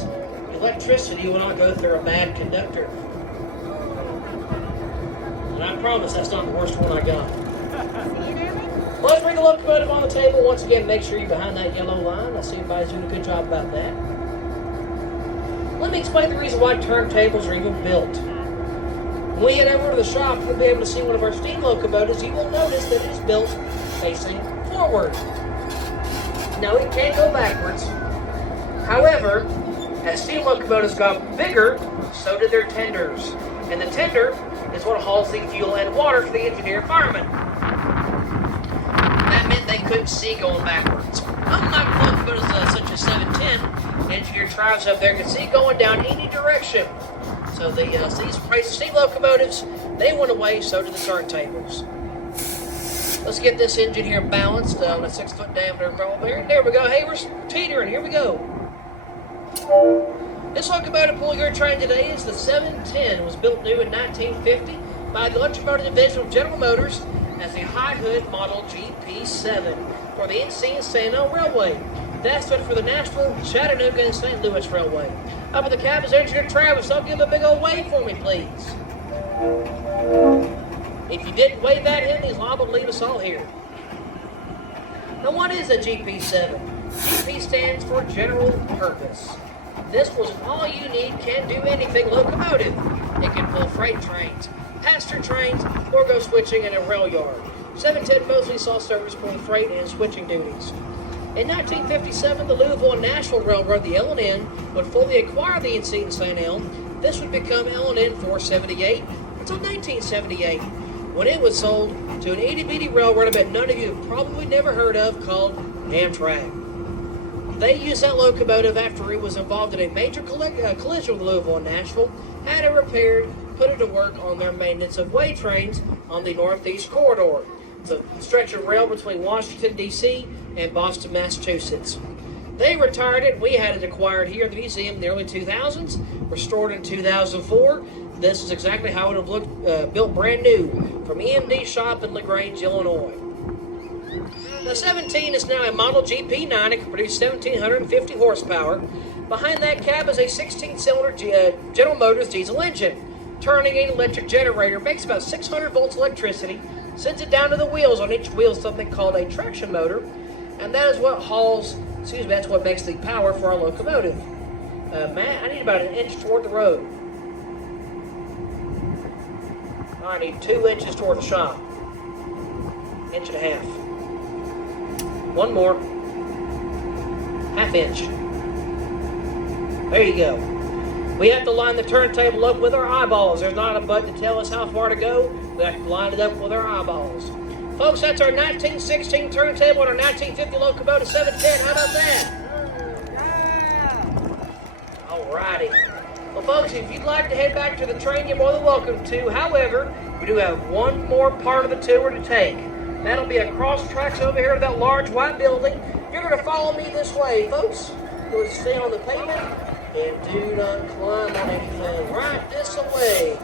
because electricity will not go through a bad conductor. And I promise that's not the worst one I got. Well, let's bring the locomotive on the table. Once again, make sure you're behind that yellow line. I see everybody's doing a good job about that. Let me explain the reason why turntables are even built. When we head over to the shop, you'll be able to see one of our steam locomotives. You will notice that it is built facing forward. Now, it can go backwards. However, as steam locomotives got bigger, so did their tenders. And the tender is what hauls the fuel and water for the engineer and fireman. That meant they couldn't see going backwards. Unlike locomotives such as 710, the engineer drives up there can see going down any direction. So these steam locomotives, they went away, so did the turntables. Let's get this engine here balanced on a 6-foot diameter ball bearing. There we go. Hey, we're teetering. Here we go. This locomotive pulling your train today is the 710. It was built new in 1950 by the Electromotive Division of General Motors as the high hood model GP7 for the NC and St. L Railway. That's it for the Nashville, Chattanooga, and St. Louis Railway. Up at the cab is Engineer Travis. So give him a big old wave for me, please. If you didn't wave at him, he's liable to leave us all here. Now, what is a GP7? GP stands for General Purpose. This was an all-you-need, can-do-anything locomotive. It can pull freight trains, passenger trains, or go switching in a rail yard. 710 mostly saw service pulling freight and switching duties. In 1957, the Louisville and Nashville Railroad, the L&N, would fully acquire the NC and St. L. This would become L&N 478 until 1978, when it was sold to an itty-bitty railroad I bet none of you have probably never heard of called Amtrak. They used that locomotive after it was involved in a major collision with Louisville and Nashville, had it repaired, put it to work on their maintenance of way trains on the Northeast Corridor. It's a stretch of rail between Washington, D.C. and Boston, Massachusetts. They retired it. We had it acquired here at the museum in the early 2000s, restored in 2004. This is exactly how it would have looked built brand new from EMD shop in LaGrange, Illinois. The 17 is now a model GP9. It can produce 1,750 horsepower. Behind that cab is a 16-cylinder General Motors diesel engine. Turning an electric generator makes about 600 volts electricity, sends it down to the wheels. On each wheel is something called a traction motor, and that is what that's what makes the power for our locomotive. Matt, I need about an inch toward the road. I need 2 inches toward the shop. Inch and a half. One more. Half inch. There you go. We have to line the turntable up with our eyeballs. There's not a button to tell us how far to go. We have to line it up with our eyeballs. Folks, that's our 1916 turntable and our 1950 locomotive 710. How about that? Alrighty. Well, folks, if you'd like to head back to the train, you're more than welcome to. However, we do have one more part of the tour to take. That'll be across tracks over here to that large white building. You're going to follow me this way, folks. You'll stay on the pavement and do not climb on anything. Right this way.